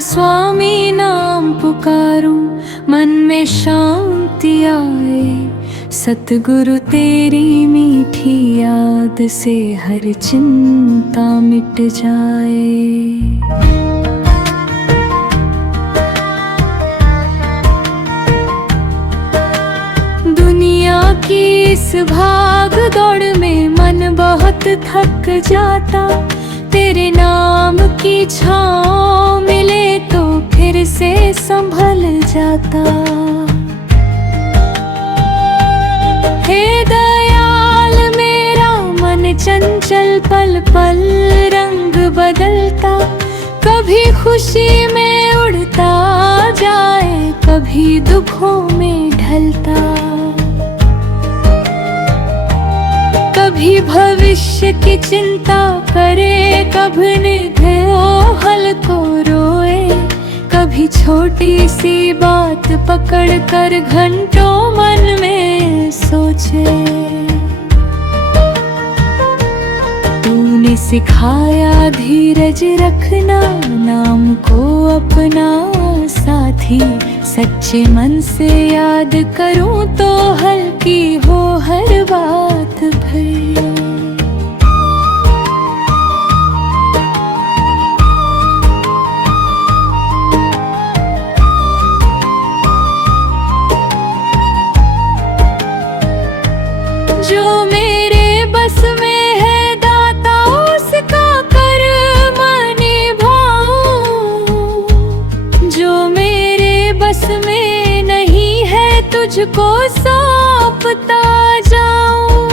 स्वामी नाम पुकारूं, मन में शांति आए। सतगुरु तेरी मीठी याद से हर चिंता मिट जाए। दुनिया की इस भाग दौड़ में मन बहुत थक जाता, तेरे नाम की छाँव मिले तो फिर से संभल जाता। हे दयाल मेरा मन चंचल पल पल रंग बदलता, कभी खुशी में उड़ता जाए, कभी दुखों में ढलता। कभी भविष्य की चिंता करे, कभी निर्भय को रोए, कभी छोटी सी बात पकड़ कर घंटों मन में सोचे। तूने सिखाया धीरज रखना, नाम को अपना साथी। सच्चे मन से याद करूं तो हल्की हो हर बात भई। जो मेरे बस में है दाता, उसका कर्म निभाऊं। जो मेरे बस में नहीं है, तुझको सौंपता जाऊं।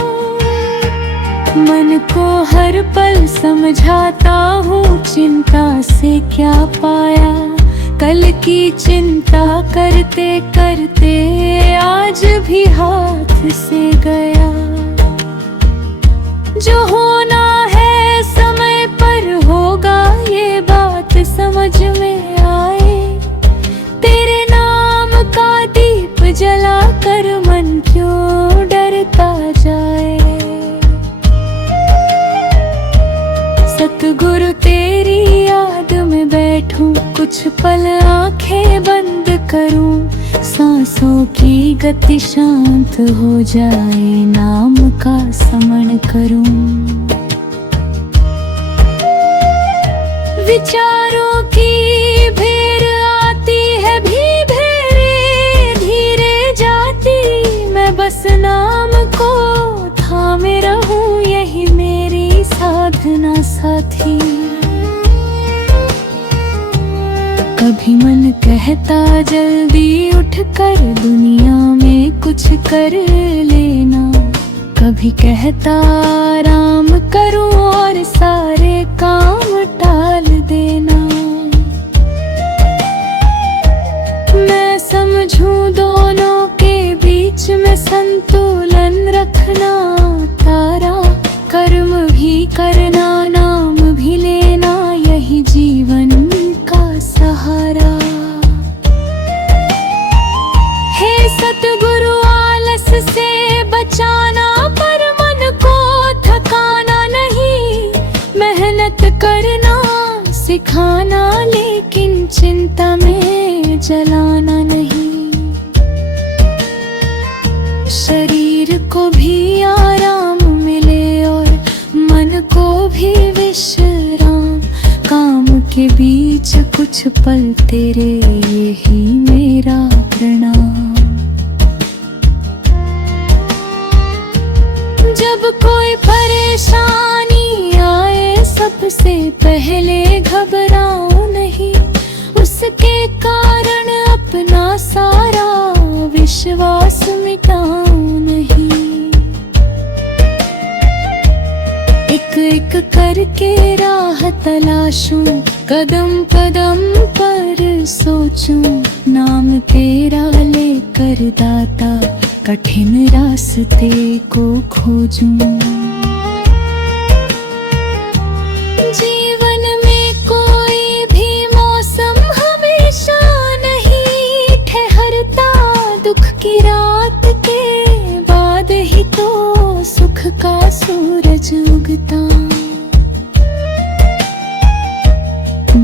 मन को हर पल समझाता हूँ, चिंता से क्या पाया। कल की चिंता करते करते आज भी हाथ से गया। जो होना है समय पर होगा, ये बात समझ में आए। तेरे नाम का दीप जला कर मन क्यों डरता जाए। सतगुरु तेरी याद में बैठूं, कुछ पल आंखें बंद करूं। सांसों की गति शांत हो जाए, नाम का स्मरण करूं। विचारों की भीड़ आती है, भी धीरे धीरे जाती। मैं बस नाम को थामे रहूं, यही मेरी साधना साथी। कभी मन कहता जल्दी उठकर दुनिया में कुछ कर लेना, कभी कहता आराम करूं और सारे काम टाल देना। मैं समझूं दोनों के बीच में संतुलन रखना तारा। कर्म भी करना, नाम भी लेना, यही जीवन का सहारा। हे सतगुरु आलस से बचाना, पर मन को थकाना नहीं। मेहनत करना सिखाना, लेकिन चिंता में जलाना नहीं। शरीर को भी आराम मिले और मन को भी विश्राम। काम के बीच कुछ पल तेरे, यही मेरा प्रणाम। जब कोई परेशानी आए, सबसे पहले घबराओ नहीं। उसके कारण अपना सारा विश्वास मिटाओ नहीं। एक एक करके राह तलाशूं, कदम कदम पर सोचूं। नाम तेरा लेकर दाता, कठिन रास्ते को खोजूं। जीवन में कोई भी मौसम हमेशा नहीं ठहरता। दुख की रात के बाद ही तो सुख का सूरज उगता।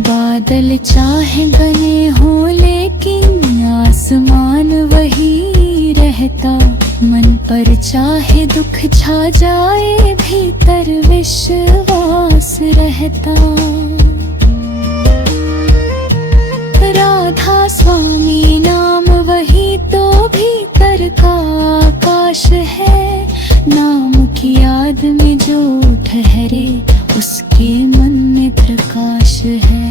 बादल चाहे बने हो लेकिन आसमान वही रहता, मन पर चाहे दुख छा जाए भीतर विश्वास रहता। राधा स्वामी नाम वही तो भीतर का आकाश है, नाम की याद में जो ठहरे उसके मन में प्रकाश है।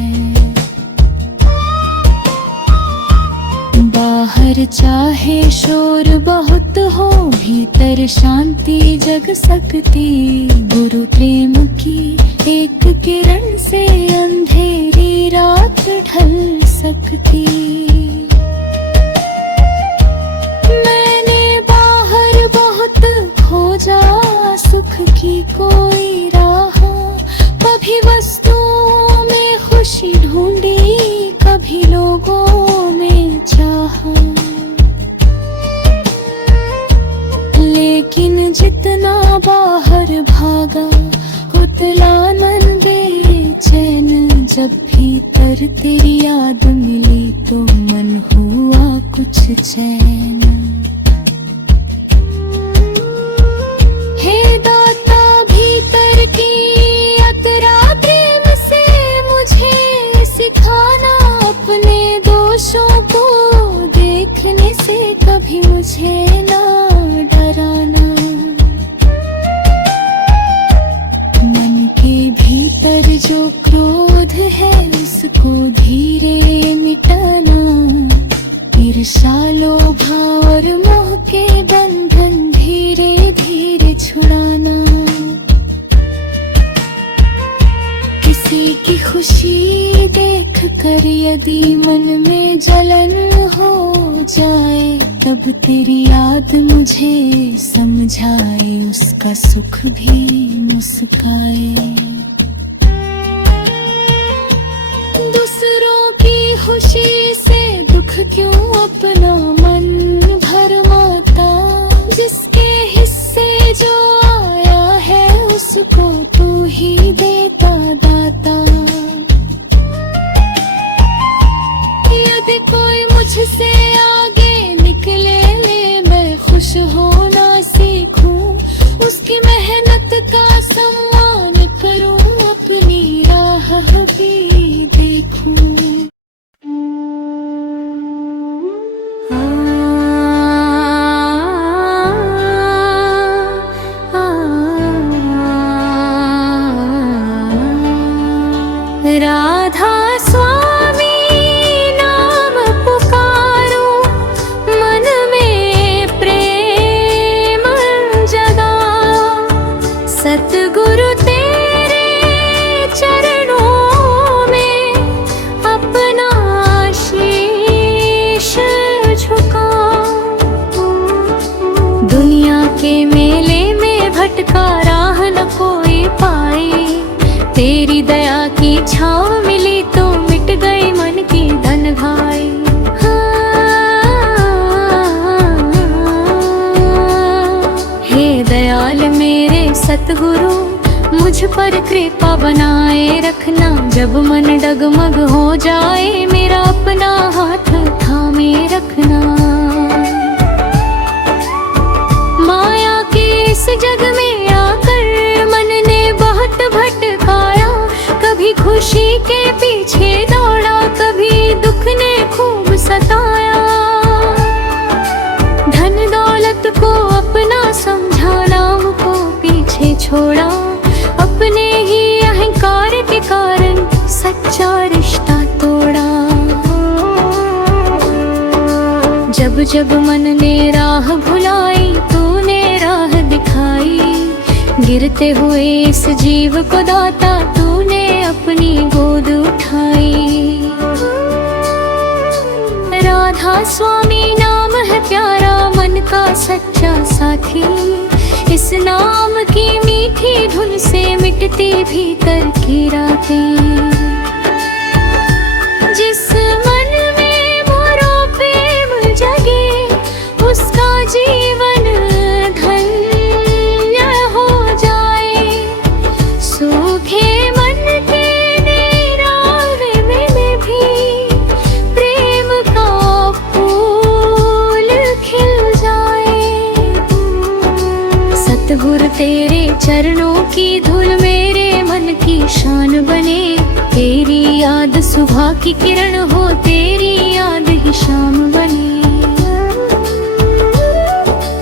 बाहर चाहे शोर बहुत हो भीतर शांति जग सकती, गुरु प्रेम की एक किरण से अंधेरी रात ढल सकती। मैंने बाहर बहुत खोजा सुख की कोई राह, कभी वस्तुओं में खुशी ढूंढी कभी लोगों में चाहा, लेकिन जितना बाहर भागा उतना मन बेचैन, जब भीतर तेरी याद मिली तो मन हुआ कुछ चैन। हे दाता भीतर की अतरा प्रेम से मुझे सिखाना, अपने दोषों को देखने से कभी मुझे ना डराना। मन के भीतर जो क्रोध है उसको धीरे मिटाना, ईर्ष्या लोभ और मोह के बंधन धीरे धीरे छुड़ाना। किसी की खुशी देख कर यदि मन में जलन हो जाए, तब तेरी याद मुझे समझाए उसका सुख भी मुस्काए। दूसरों की खुशी से दुख क्यों अपना मन भरमाता, जिसके हिस्से जो आया है उसको तू ही देता दाता। यदि कोई मुझसे आगे निकले मैं खुश होना सीखूं, उसकी मेहनत का सम्मान करूं, अपनी राह भी देखूं। राधा स्वामी नाम पुकारो, मन में प्रेम जगाओ, सतगुरु तेरे चरणों में अपना शीश झुकाओ। दुनिया के मेले में भटका राह न कोई पाए, तेरी दया की छाँव मिली तो मिट गई मन की धन घाई। हे दयाल मेरे सतगुरु मुझ पर कृपा बनाए रखना, जब मन डगमग हो जाए मेरा अपना हाथ थामे रखना। माया के इस जग में आकर मन ने बहुत भटकाया, कभी खुशी के पीछे दौड़ा कभी दुख ने खूब सताया। धन दौलत को अपना समझा नाम को पीछे छोड़ा, अपने ही अहंकार के कारण सच्चा रिश्ता तोड़ा। जब जब मन ने राह भुलाई तूने राह दिखाई, गिरते हुए इस जीव को दाता तूने अपनी गोद उठाई। राधा स्वामी नाम है प्यारा मन का सच्चा साथी, इस नाम की मीठी धुन से मिटती भीतर की रातें। जिस मन में मोरो प्रेम जगे उसका जीवन धन्य हो जाए। सूखे मन के निरावे में भी सुबह की किरण हो तेरी याद ही शाम बनी।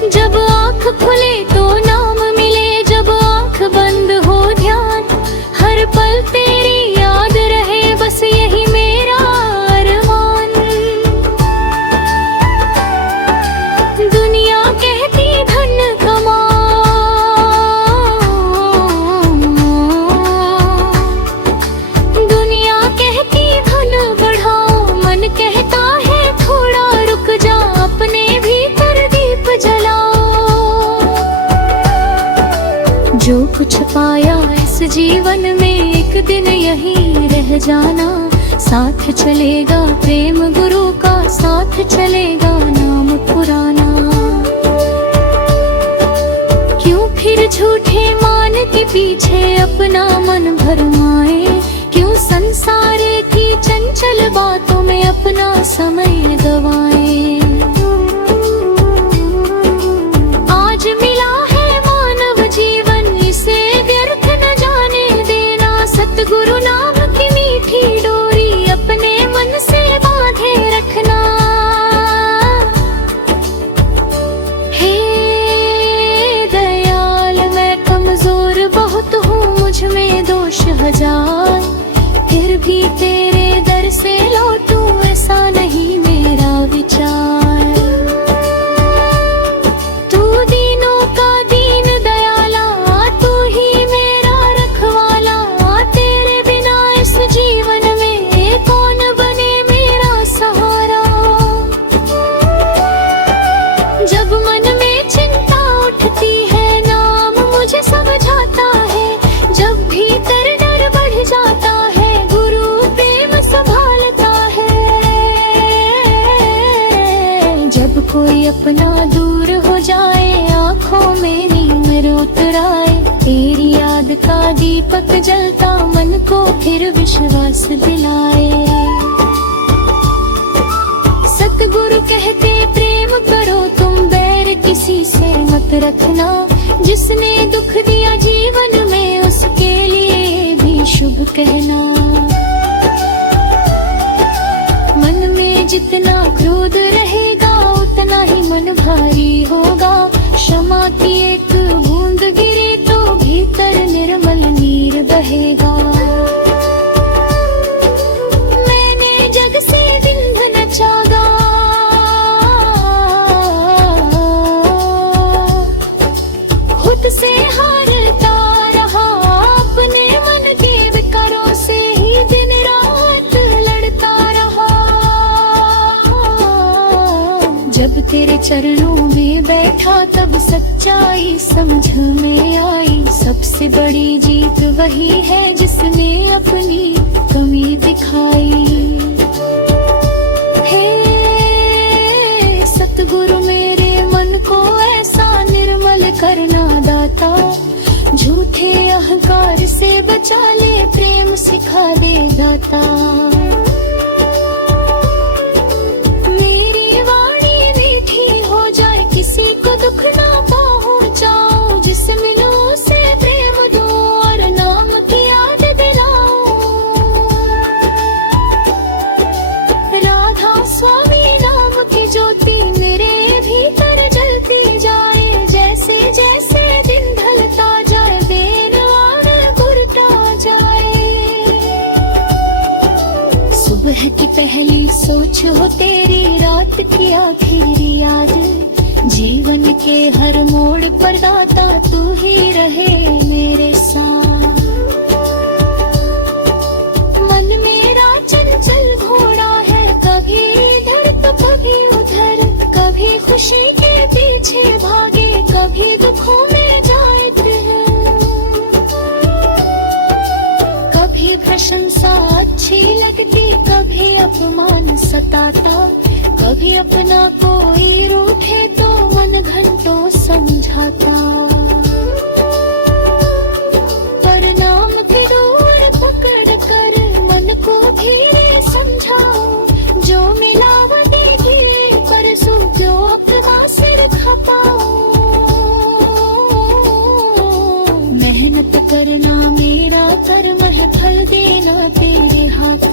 जब आँख खुले तो नाम मिले, जब आँख बंद हो ध्यान, हर पल तेरी याद रहे, बस यही मेरा अरमान। दुनिया कहती धन कमा, दुनिया कहती धन बढ़ाओ, मन कहता है थोड़ा रुक जा, अपने भीतर दीप जलाओ। जो कुछ पाया इस जीवन में एक दिन यहीं रह जाना, साथ चलेगा प्रेम गुरु का, साथ चलेगा नाम पुराना। क्यों फिर झूठे मान के पीछे अपना मन भरमाए, क्यों संसार की चंचल बातों में अपना समय गवाए। आज मिला है मानव जीवन, इसे व्यर्थ न जाने देना, सतगुरु नाम की मीठी डोरी अपने मन से बांधे रखना। हे दयाल मैं कमजोर बहुत हूँ, मुझ में दोष हजार, फिर भी तेरे दर से लौटूं, ऐसा नहीं मेरा विचार। तू दीनों का दीन दयाला, तू ही मेरा रखवाला, तेरे बिना इस जीवन में कौन बने मेरा सहारा। जब मन में चिंता उठती है, नाम मुझे समझाता है, जब भीतर डर बढ़ जाता है, गुरु प्रेम संभालता है। जब कोई अपना दूर हो जाए, आंखों में नीर उतर आए, तेरी याद का दीपक जलता मन को फिर विश्वास दिलाए। सतगुरु कहते प्रेम करो तुम, बैर किसी से मत रखना, जिसने दुख दिया जीवन में उसके लिए भी शुभ कहना। मन में जितना क्रोध रहेगा उतना ही मन भारी होगा, क्षमा की एक बूंद गिरे तो भीतर निर्मल नीर बहेगा। मैंने जग से बिंध न चागा, खुद से हारता रहा, अपने मन के विकारों से ही दिन रात लड़ता रहा। जब तेरे चरणों में बैठा तब सच्चाई समझ में आई, सबसे बड़ी जीत वही है जिसने अपनी कमी दिखाई। हे सतगुरु मेरे मन को ऐसा निर्मल करना दाता, झूठे अहंकार से बचा ले, प्रेम सिखा दे दाता। मेरी वाणी मीठी हो जाए, किसी को दुख ना पहुंचाओ, जिससे मिलो उसे प्रेम दो और नाम की याद दिलाओ। राधा स्वामी नाम की ज्योति मेरे भीतर जलती जाए, जैसे जैसे दिन ढलता जाए, बेनवार घुरता जाए। सुबह की पहली सोच हो तेरी, रात की आखिरी याद, जीवन के हर मोड़ पर दाता तू ही रहे मेरे साथ। मन मेरा चंचल घोड़ा है, कभी इधर तो कभी उधर, कभी खुशी के पीछे भागे, कभी दुखों में जाए कभी प्रशंसा अच्छी लगती, कभी अपमान सताता, कभी अपना कोई रूठे तो मन घंटों समझाता। पर नाम की डोर पकड़ कर मन को धीरे समझाओ, जो मिला वो दीजिए, परसों जो अपना सिर खपाओ। मेहनत करना मेरा कर्म है, फल देना तेरे हाथ,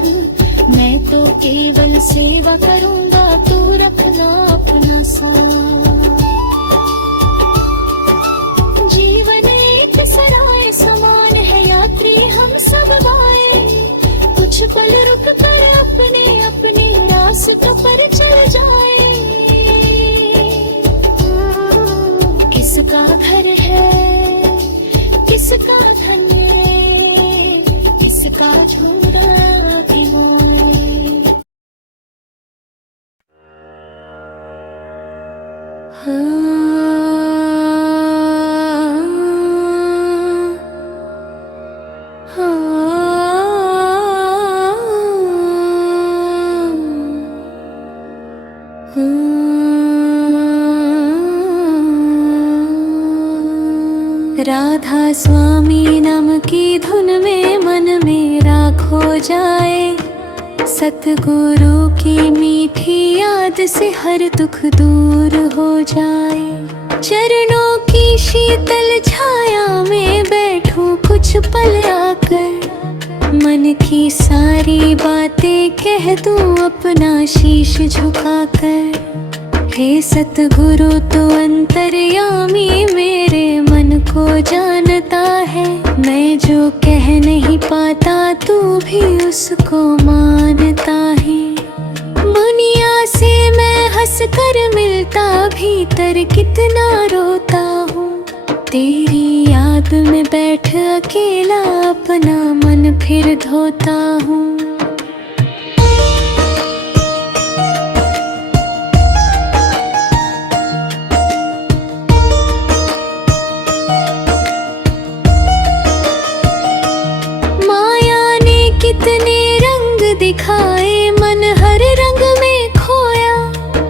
सेवा करूंगा, तू रखना अपना साथ। जीवन एक सराय समान है, यात्री हम सब आए, कुछ पल रुक कर अपने अपने रास्तों पर चल जाए। किसका घर है, किसका धन है, किसका झूरा किनारे। राधा स्वामी नाम की धुन में मन मेरा खो जाए, सतगुरु की मीठी याद से हर दुख दूर हो जाए। चरणों की शीतल छाया में बैठूं कुछ पल आकर, मन की सारी बातें कह दूं अपना शीश झुकाकर। हे सतगुरु तू अंतर्यामी मेरे मन को जानता है, मैं जो कह नहीं पाता तू भी उसको मानता है। दुनिया से मैं हंस कर मिलता, भीतर कितना रोता हूँ, तेरी याद में बैठ अकेला अपना मन फिर धोता हूँ। कितने रंग दिखाए, मन हर रंग में खोया,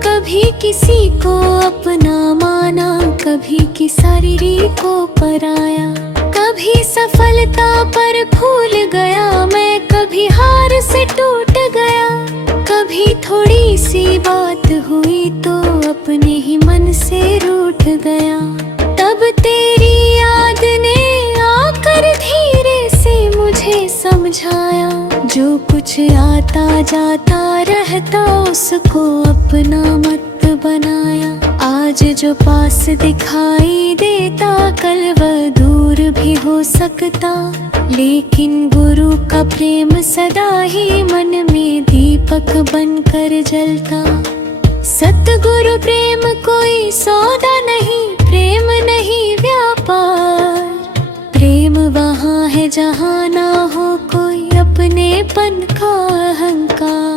कभी किसी को अपना माना, कभी किसी को पराया। कभी सफलता पर भूल गया मैं, कभी हार से टूट गया, कभी थोड़ी सी बात हुई तो अपने ही मन से रूठ गया। तब तेरी याद ने आकर धीरे से मुझे समझाया, जो कुछ आता जाता रहता उसको अपना मत बनाया। आज जो पास दिखाई देता कल वह दूर भी हो सकता, लेकिन गुरु का प्रेम सदा ही मन में दीपक बनकर जलता। सतगुरु प्रेम कोई सौदा नहीं, प्रेम नहीं व्यापार, प्रेम वहाँ है जहाँ ना हो कोई अपनेपन का अहंकार।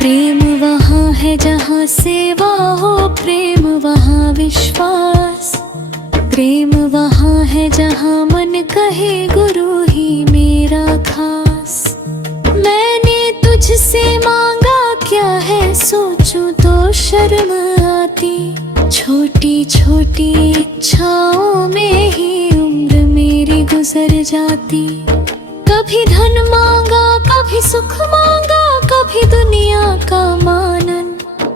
प्रेम वहाँ है जहाँ सेवा हो, प्रेम वहाँ विश्वास, प्रेम वहाँ है जहाँ मन कहे गुरु ही मेरा खास। मैंने तुझसे मांगा क्या है, सोचूं तो शर्म आती, छोटी छोटी इच्छाओं में ही उम्र मेरी गुजर जाती। कभी धन मांगा, कभी सुख मांगा, कभी दुनिया का मानन,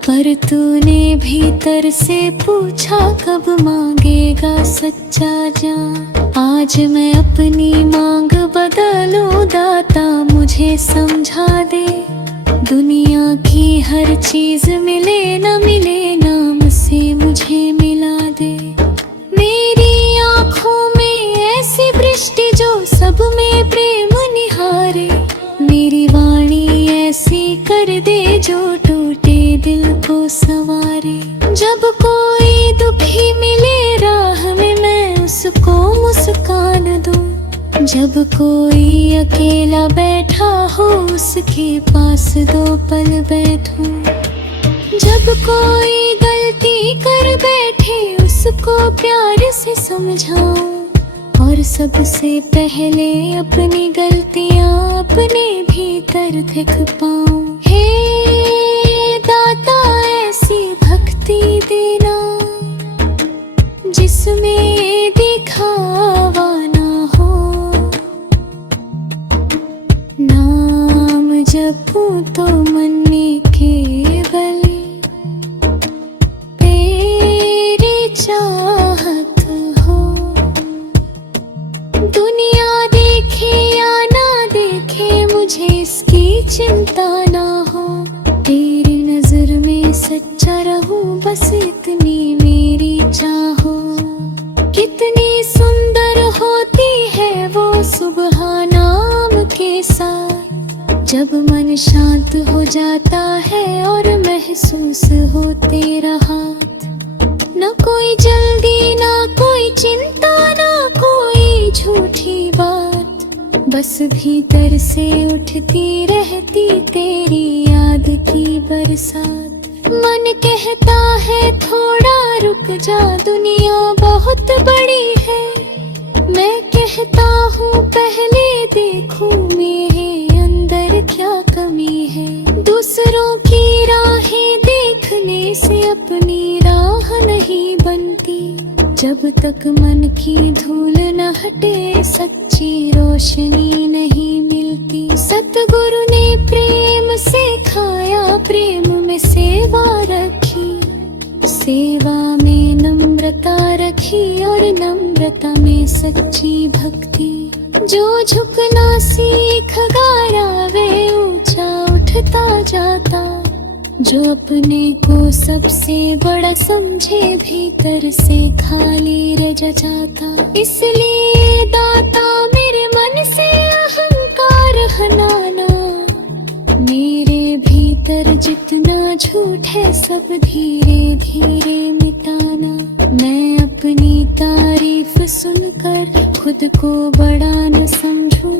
पर तूने भीतर से पूछा कब मांगेगा सच्चा जान। आज मैं अपनी मांग बदलूं, दाता मुझे समझा दे, दुनिया की हर चीज मिले न मिले नाम से मुझे मिला दे। मेरी आँखों में ऐसी दृष्टि जो सब में प्रेम निहारे, मेरी वाणी ऐसी कर दे जो टूटे दिल को संवारे। जब कोई दुखी मिले राह में मैं उसको मुस्कान दूं, जब कोई अकेला बैठा हो उसके पास दो पल बैठूं। जब कोई गलती कर बैठे उसको प्यार से समझाऊं, और सबसे पहले अपनी गलतियां अपने भीतर देख पाऊं। हे दाता ऐसी भक्ति देना जिसमें दिखावा ना हो, नाम जपूं तो मन में केवल बस भीतर से उठती रहती तेरी याद की बरसात। मन कहता है थोड़ा रुक जा, दुनिया बहुत बड़ी है। मैं कहता हूँ पहले देखूं मेरे अंदर क्या कमी है। दूसरों की राहें देखने से अपनी राह नहीं बनती। जब तक मन की धूल न हटे सच्ची रोशनी नहीं मिलती। सतगुरु ने प्रेम सिखाया, प्रेम में सेवा रखी। सेवा में नम्रता रखी और नम्रता में सच्ची भक्ति। जो झुकना सीख गया वे ऊंचा उठता जाता। जो अपने को सबसे बड़ा समझे भीतर से खाली रह जाता। इसलिए दाता मेरे मन से अहंकार हटाना। मेरे भीतर जितना झूठ है सब धीरे धीरे मिटाना। मैं अपनी तारीफ सुनकर खुद को बड़ा न समझूं।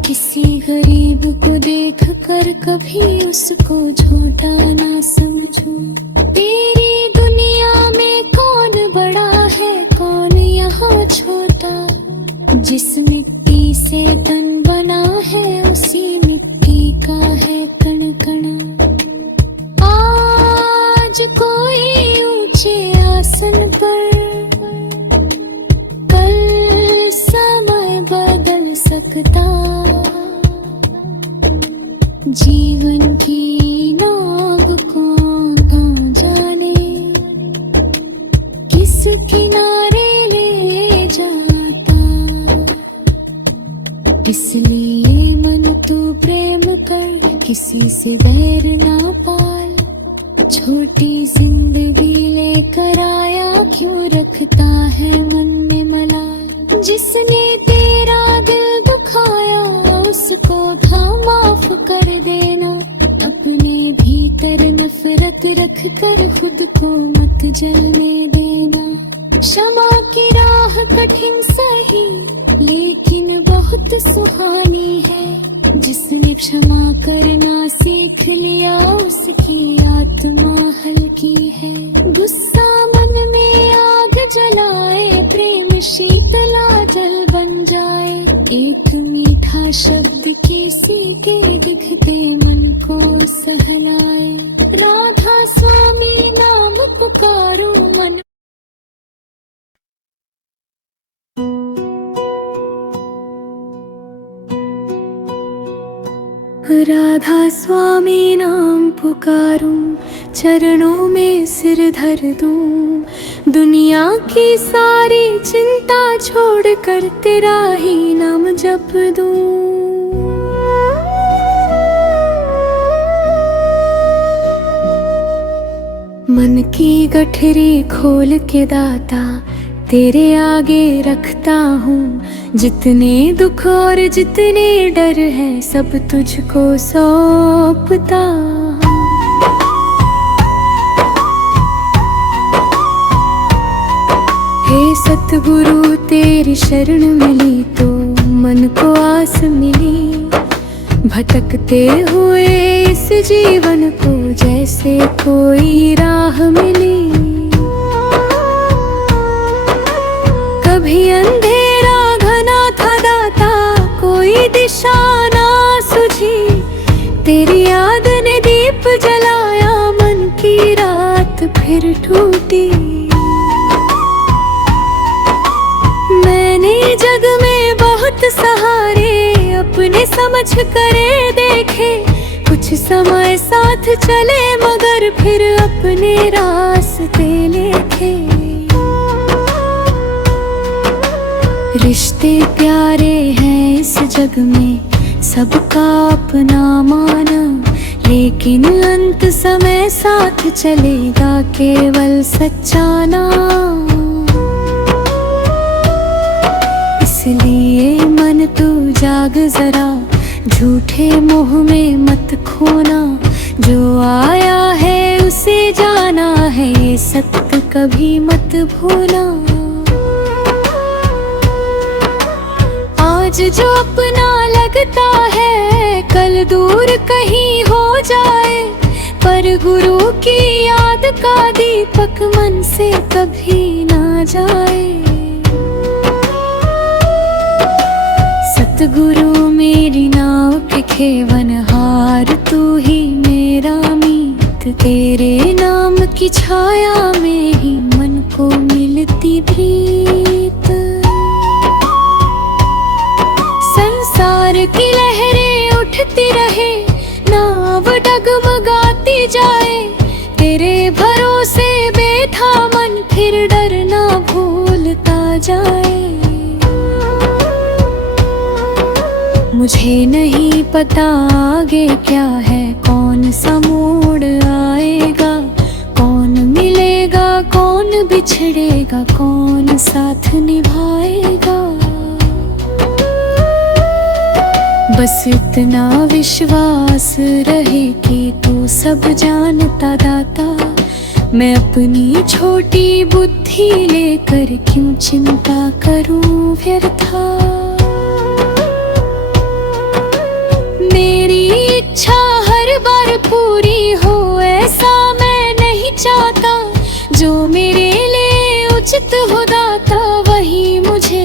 किसी गरीब को देख कर कभी उसको छोटा ना समझूं। तेरी दुनिया में कौन बड़ा है कौन यहाँ छोटा। जिस मिट्टी से तन बना है उसी मिट्टी का है कण कण। आज कोई ऊंचे आसन पर, कल समय बदल सकता। जीवन की नाव कौन न जाने किस किनारे ले जाता। इसलिए मन तू प्रेम कर, किसी से बैर ना पाल। छोटी जिंदगी लेकर आया क्यों रखता है मन में मलाल। जिसने तेरा दिल दुखाया उसको था माफ कर देना। अपने भीतर नफरत रख कर खुद को मत जलने देना। क्षमा की राह कठिन सही लेकिन बहुत सुहानी है। जिसने क्षमा करना सीख लिया उसकी आत्मा हल्की है। गुस्सा मन में आग जलाए, प्रेम शीतला जल बन जाए। एक मीठा शब्द किसी के दिखते मन को सहलाए। राधा स्वामी नाम पुकारूं मन। राधा स्वामी नाम पुकारूं, चरणों में सिर धर दूं। दुनिया की सारी चिंता छोड़कर तेरा ही नाम जप दूं। मन की गठरी खोल के दाता तेरे आगे रखता हूँ। जितने दुख और जितने डर है सब तुझको सौंपता हूँ। हे सतगुरु तेरी शरण मिली तो मन को आस मिली। भटकते हुए इस जीवन को जैसे कोई राह मिली। कभी अंधेरा घना था दाता, कोई दिशा ना सूझी। तेरी याद ने दीप जलाया, मन की रात फिर टूटी। मैंने जग में बहुत सहारे अपने समझ करे देखे। कुछ समय साथ चले मगर फिर अपने रास्ते लेखे। रिश्ते प्यारे हैं इस जग में सबका अपना माना। लेकिन अंत समय साथ चलेगा केवल सच्चा नाम। इसलिए मन तू जाग जरा, झूठे मोह में मत खोना। जो आया है उसे जाना है, ये सत्य कभी मत भूलना। आज जो अपना लगता है कल दूर कहीं हो जाए, पर गुरु की याद का दीपक मन से कभी ना जाए। सतगुरु मेरी नाव के खेवनहार, तू ही मेरा मीत, तेरे नाम की छाया में ही मन को मिलती प्रीत। संसार की लहरें उठती रहे, नाव डगमगाती जाए, तेरे भरोसे बैठा मन फिर डरना भूलता जाए। मुझे नहीं पता आगे क्या है, कौन सा मोड़ आएगा, कौन मिलेगा कौन बिछड़ेगा, कौन साथ निभाएगा। बस इतना विश्वास रहे कि तू सब जानता दाता, मैं अपनी छोटी बुद्धि लेकर क्यों चिंता करूं व्यर्था। मेरी इच्छा हर बार पूरी हो ऐसा मैं नहीं चाहता, जो मेरे लिए उचित हो दाता वही मुझे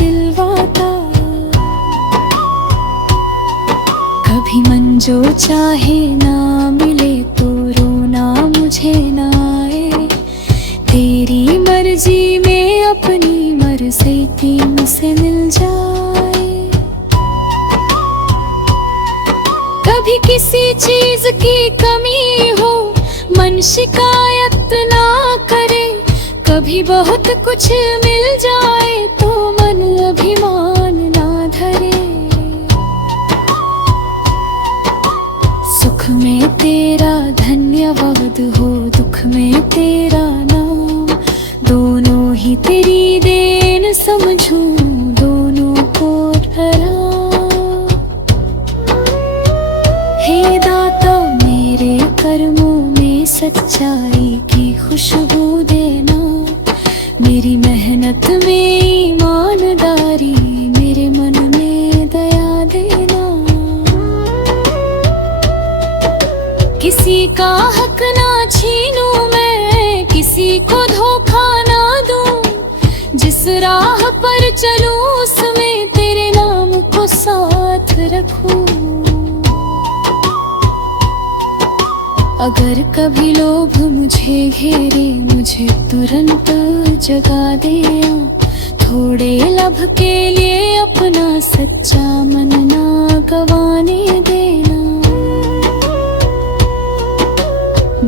दिलवाता। कभी मन जो चाहे ना मिले तो रोना मुझे ना आए, तेरी मर्जी में अपनी मर्जी तीन से मिल जाए। कभी किसी चीज की कमी हो मन शिकायत ना करे, कभी बहुत कुछ मिल जाए तो मन अभिमान ना धरे। सुख में तेरा धन्यवाद हो, दुख में तेरा नाम, दोनों ही तेरी देन समझूं, दोनों को ठहरा। हे दाता मेरे कर्मों में सच्चाई की खुशबू देना, मेरी मेहनत में ईमानदारी, मेरे मन में दया देना। किसी का हक ना छीनूं मैं, किसी को धोखा ना दूं, जिस राह पर चलूं उसमें तेरे नाम को साथ रखूं। अगर कभी लोभ मुझे घेरे मुझे तुरंत जगा दे, थोड़े लब के लिए अपना सच्चा मन ना गवाने देना।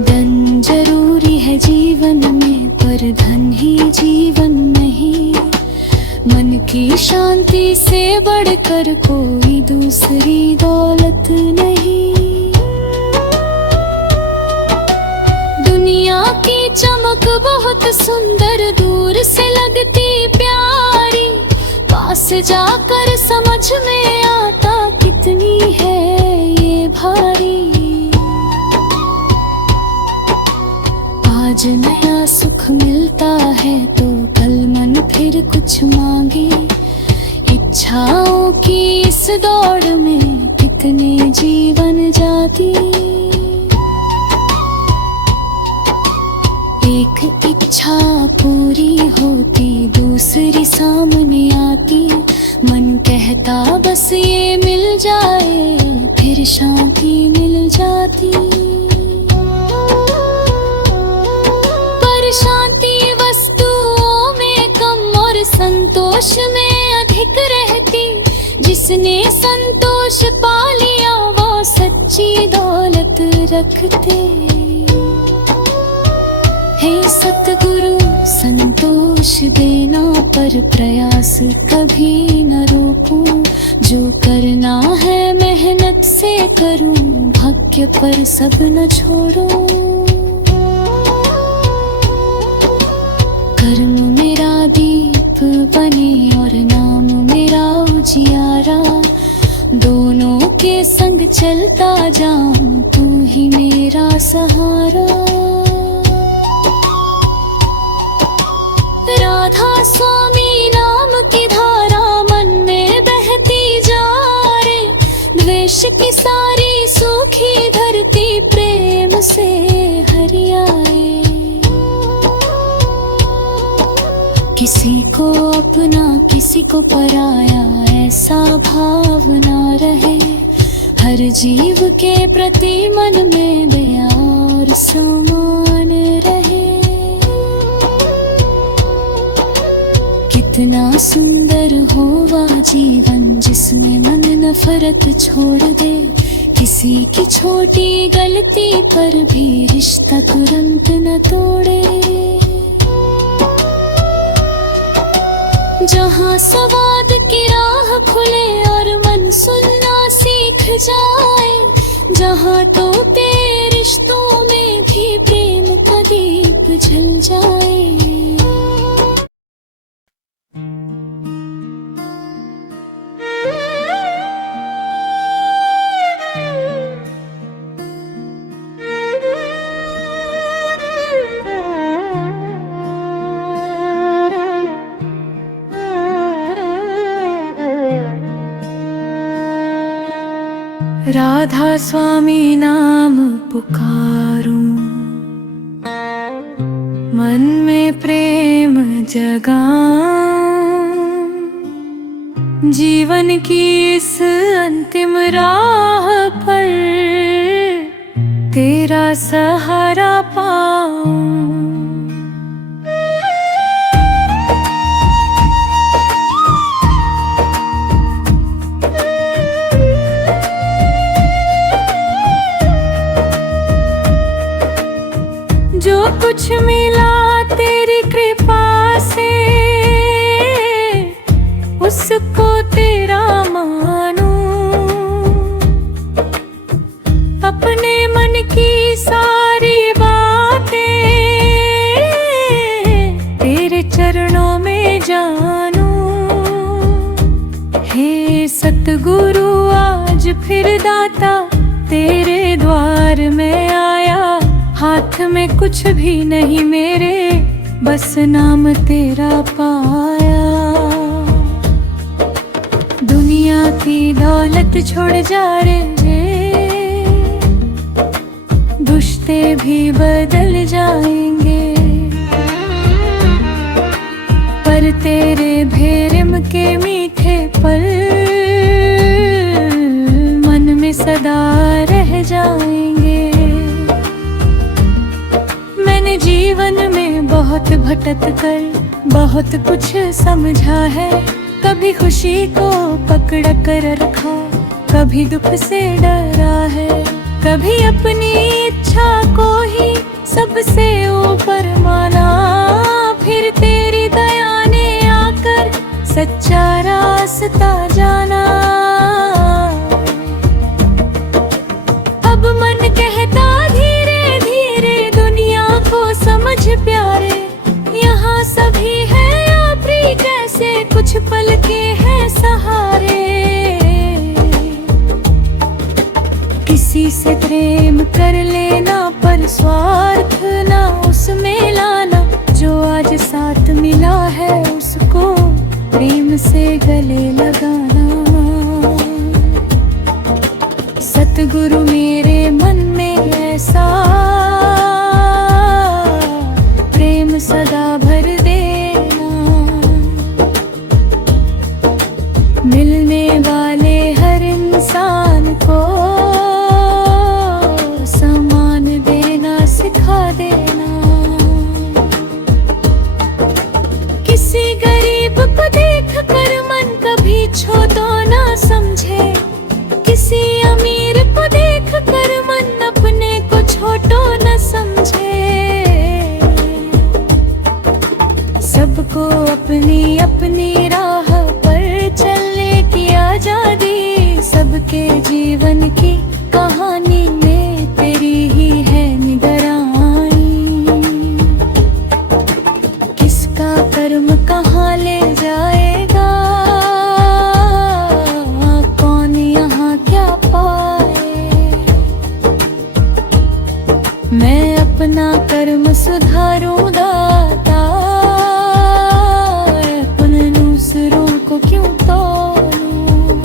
धन जरूरी है जीवन में पर धन ही जीवन नहीं, मन की शांति से बढ़कर कोई दूसरी दौलत नहीं। दुनिया की चमक बहुत सुंदर दूर से लगती प्यारी, पास जाकर समझ में आता कितनी है ये भारी। आज नया सुख मिलता है तो कल मन फिर कुछ मांगे, इच्छाओं की इस दौड़ में कितने जीवन जाती। एक इच्छा पूरी होती दूसरी सामने आती, मन कहता बस ये मिल जाए फिर शांति मिल जाती। पर शांति वस्तुओं में कम और संतोष में अधिक रहती, जिसने संतोष पा लिया वो सच्ची दौलत रखते। हे सतगुरु संतोष देना पर प्रयास कभी न रोकूं, जो करना है मेहनत से करूं, भाग्य पर सब न छोड़ूं। कर्म मेरा दीप बने और नाम मेरा उजियारा, दोनों के संग चलता जाऊं तू ही मेरा सहारा। राधा स्वामी नाम की धारा मन में बह देश की सारी सूखी धरती प्रेम से हरियाए। किसी को अपना किसी को पराया ऐसा भाव ना रहे, हर जीव के प्रति मन में दया और समान रहे। कितना सुंदर हो वह जीवन जिसमें मन नफरत छोड़ दे, किसी की छोटी गलती पर भी रिश्ता तुरंत न तोड़े। जहाँ संवाद की राह खुले और मन सुनना सीख जाए, जहाँ टूटे रिश्तों में भी प्रेम का दीप जल जाए। राधा स्वामी नाम पुकारूं, मन में प्रेम जगाऊं, जीवन की इस अंतिम राह पर तेरा सहारा पाऊं। जो कुछ मिला तेरी कृपा से, उसको तेरा मानूं, अपने मन की सारी बातें तेरे चरणों में जानूं। हे सतगुरु आज फिर दाता तेरे द्वार में आया, हाथ में कुछ भी नहीं मेरे, बस नाम तेरा पाया। दुनिया की दौलत छोड़ जा रे, दुश्ते भी बदल जाएंगे, पर तेरे भेरम के मीठे पल मन में सदा रह जाएंगे। जीवन में बहुत भटक कर बहुत कुछ समझा है, कभी खुशी को पकड़ कर रखा, कभी दुख से डरा है, कभी अपनी इच्छा को ही सबसे ऊपर माना, फिर तेरी दया ने आकर सच्चा रास्ता जाना। अब मन कहता धीरे धीरे दुनिया को समझ प्यारे, यहाँ सभी है आपरी कैसे कुछ पल के हैं सहारे। किसी से प्रेम कर लेना पर स्वार्थ ना उसमें लाना, जो आज साथ मिला है उसको प्रेम से गले लगाना। सतगुरु मेरे मन में ऐसा प्रेम सदा भर देना, मिलने वाले हर इंसान को सम्मान देना सिखा देना। किसी गरीब को देख कर मन कभी छोटा ना समझे, किसी अमीर को देख कर मन अपने को छोटो न समझे। सबको अपनी अपनी राह पर चलने की आजादी, सबके जीवन की कहानी में तेरी ही है निगरानी। किसका कर्म कहाँ ले जाएगा, कौन यहाँ क्या पाए। मैं अपना कर्म सुधारूं दाता, अपन दूसरों को क्यों तोड़ूं।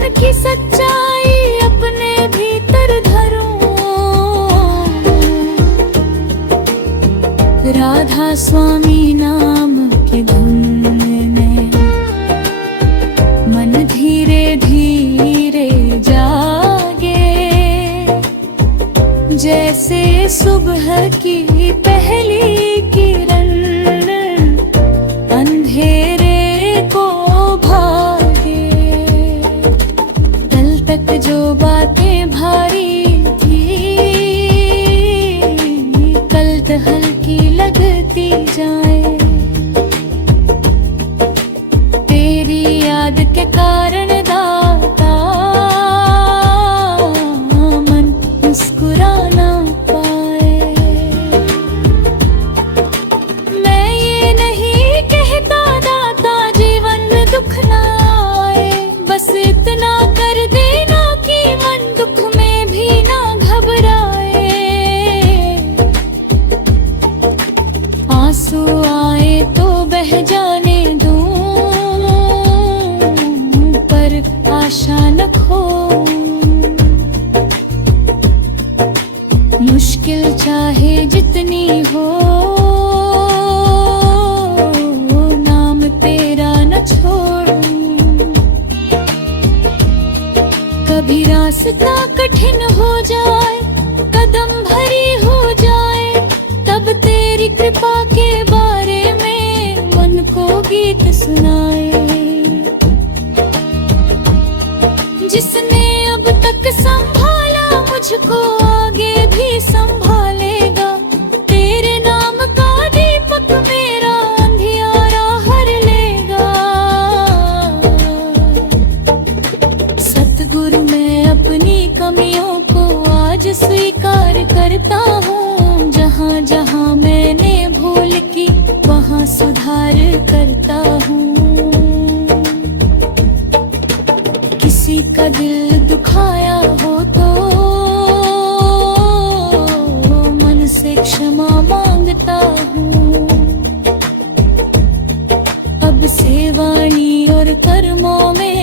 मन की सच्चाई अपने भीतर धरूं। राधा स्वामी नाम की धुन में मन धीरे धीरे जागे, जैसे सुबह की पहली किरण अंधेरे को भागे। कल तक जो बातें भारी थी कल तो हल्की लगती जाए। तेरी याद के कारण दाता मन मुस्कुरा ना पाए। मैं ये नहीं कहता दाता जीवन में दुख ना आए, बस इतना कर देना कि मन दुख में भी ना घबराए। आंसू आए तो बह जाने दूं, पर आशा न खोऊं। मुश्किल चाहे जितनी हो नाम तेरा न छोड़ूं। कभी रास्ता कठिन हो जाए, कदम भरी हो जाए, तब तेरी कृपा के बारे में मन को गीत सुनाए। जिसने अब तक संभाला मुझको आगे भी संभालेगा। तेरे नाम का दीपक मेरा अंधियारा हर लेगा। सतगुरु मैं अपनी कमियों को आज स्वीकार करता हूँ। जहाँ जहाँ मैंने भूल की वहाँ सुधार करता हूँ। किसी का दिल दुखाया हो तो मन से क्षमा मांगता हूँ। अब से वाणी और कर्मों में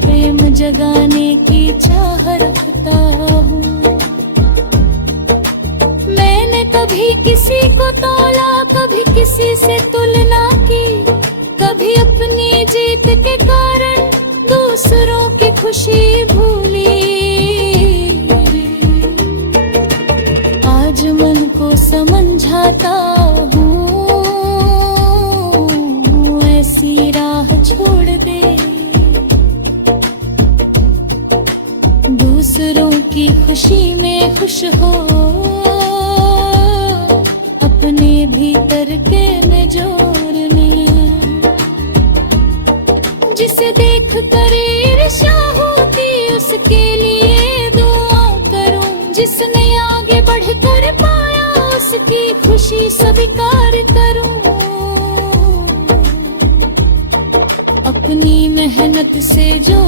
प्रेम जगाने की चाह रखता हूँ। मैंने कभी किसी को तौला, कभी किसी से तुलना की, कभी अपनी जीत के कारण दूसरों की खुशी भूली। आज मन को समझाता हूँ ऐसी राह छोड़ दे। दूसरों की खुशी में खुश हो, अपने भीतर के में जोड़ने। जिसे देख कर ईर्ष्या होती उसके लिए दुआ करूं। जिसने आगे बढ़कर पाया उसकी खुशी स्वीकार करूं। अपनी मेहनत से जो